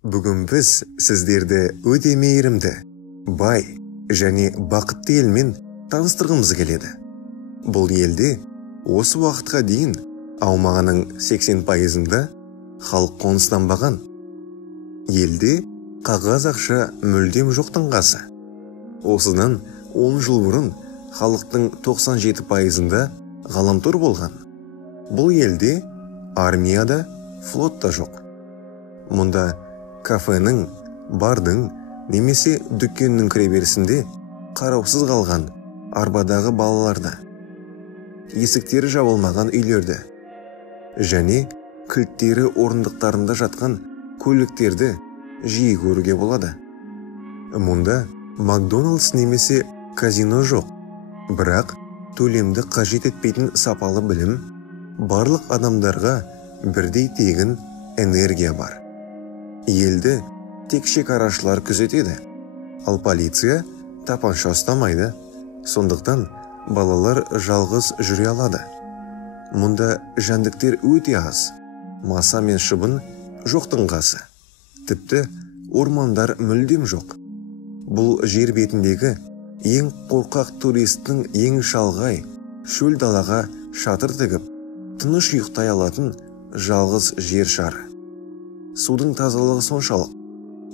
Бүгін біз сіздерді өте мейірімді, бай және бақытты елмен таныстырғымыз келеді. Бұл елде осы уақытқа дейін аумағының 80%-ында халық қоныстанбаған. Елде қағаз ақша мүлдем жоқтың қасы. Осыдан 10 жыл бұрын халықтың 97%-ында ғаламтор болған. Бұл елде армияда, флотта жоқ. Мұнда кафенің, бардың немесе дүкеннің кіреберісінде қараусыз қалған арбадағы балаларды, есіктері жабылмаған үйлерді және кілттері орындықтарында жатқан көліктерді жиі көруге болады. Мұнда Макдональдс немесе казино жоқ, бірақ төлемді қажет етпейтін сапалы білім, барлық адамдарға бірдей тегін энергия бар. Елді тек шекарашылар күзетеді, ал полиция тапанша ұстамайды, сондықтан балалар жалғыз жүре алады. Мұнда жәндіктер өте аз, маса мен шыбын жоқтың қасы, тіпті ормандар мүлдем жоқ. Бұл жер бетіндегі ең қорқақ туристің ең шалғай шөл далаға шатыр тігіп, тыныш ұйықтай алатын жалғыз жер шары. Судың тазалығы соншалық,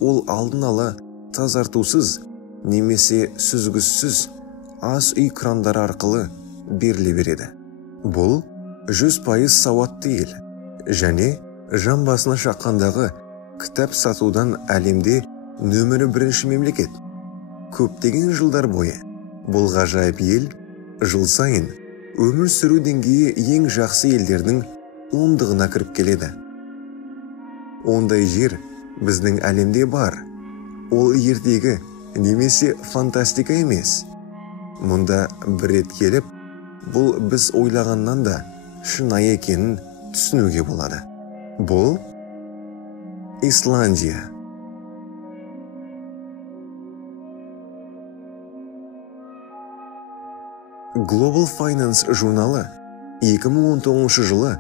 ол алдын ала тазартусыз немесе сүзгісіз ас үй крандары арқылы беріле береді. Бұл 100% сауатты ел және жан басына шаққандағы кітап сатудан әлемде нөмірі 1 мемлекет. Көптеген жылдар бойы бұл ғажайып ел жыл сайын өмір сүру деңгейі ең жақсы елдердің 10-дығына кіріп келеді. Ондай жер біздің әлемде бар. Ол ертегі немесе фантастика емес. Мұнда бір рет келіп, бұл біз ойлағаннан да шынайы екенін түсінуге болады. Бұл Исландия. Global Finance журналы 2019 жылы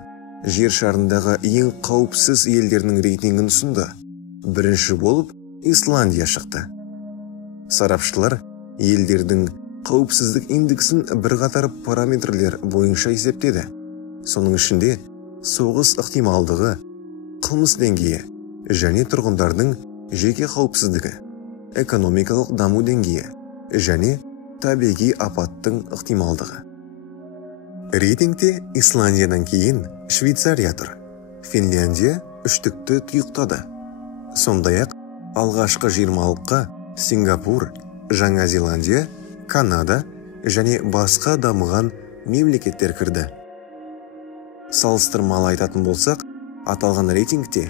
жер шарындағы ең қауіпсіз елдердің рейтингін ұсынды. Бірінші болып Исландия шықты. Сарапшылар елдердің қауіпсіздік индексін бірқатар параметрлер бойынша есептеді. Соның ішінде соғыс ықтималдығы, қылмыс деңгейі және тұрғындардың жеке қауіпсіздігі, экономикалық даму деңгейі және табиғи апаттың ықтималдығы. Рейтингте Исландиядан кейін Швейцария тұр. Финляндия үштікті тұйықтады. Сондай-ақ алғашқы 20-лыққа Сингапур, Жаңа Зеландия, Канада және басқа дамыған мемлекеттер кірді. Салыстырмалы айтатын болсақ, аталған рейтингте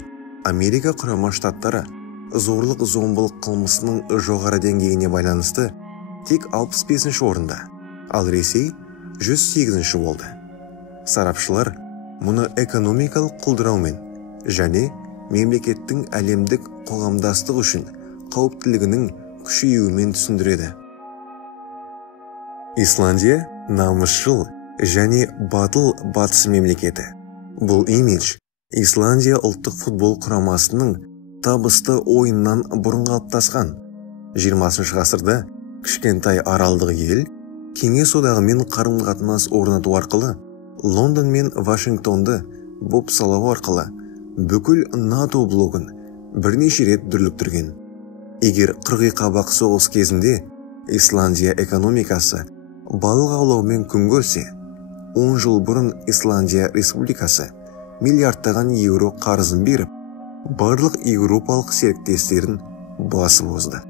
Америка құрама штаттары зорлық-зомбылық қылмысының жоғары деңгейіне байланысты тек 65-ші орында, ал Ресей 108-ші болды. Сарапшылар мұны экономикалық құлдыраумен және мемлекеттің әлемдік қоғамдастық үшін қауіптілігінің күшеюімен түсіндіреді. Исландия намысшыл және батыл батыс мемлекеті. Бұл имидж Исландия ұлттық футбол құрамасының табысты ойыннан бұрын қалыптасқан. 20 ғасырда кішкентай аралдық ел Кеңес одағымен қарым-қатынас орнату арқылы Лондон мен Вашингтонды бопсалау арқылы бүкіл НАТО блогын бірнеше рет дүрліктірген. Егер қырғи қабақ соғыс кезінде Исландия экономикасы балық аулаумен күн көрсе, 10 жыл бұрын Исландия республикасы миллиардтаған еуро қарызын беріп, барлық еуропалық серіктестерін басып озды.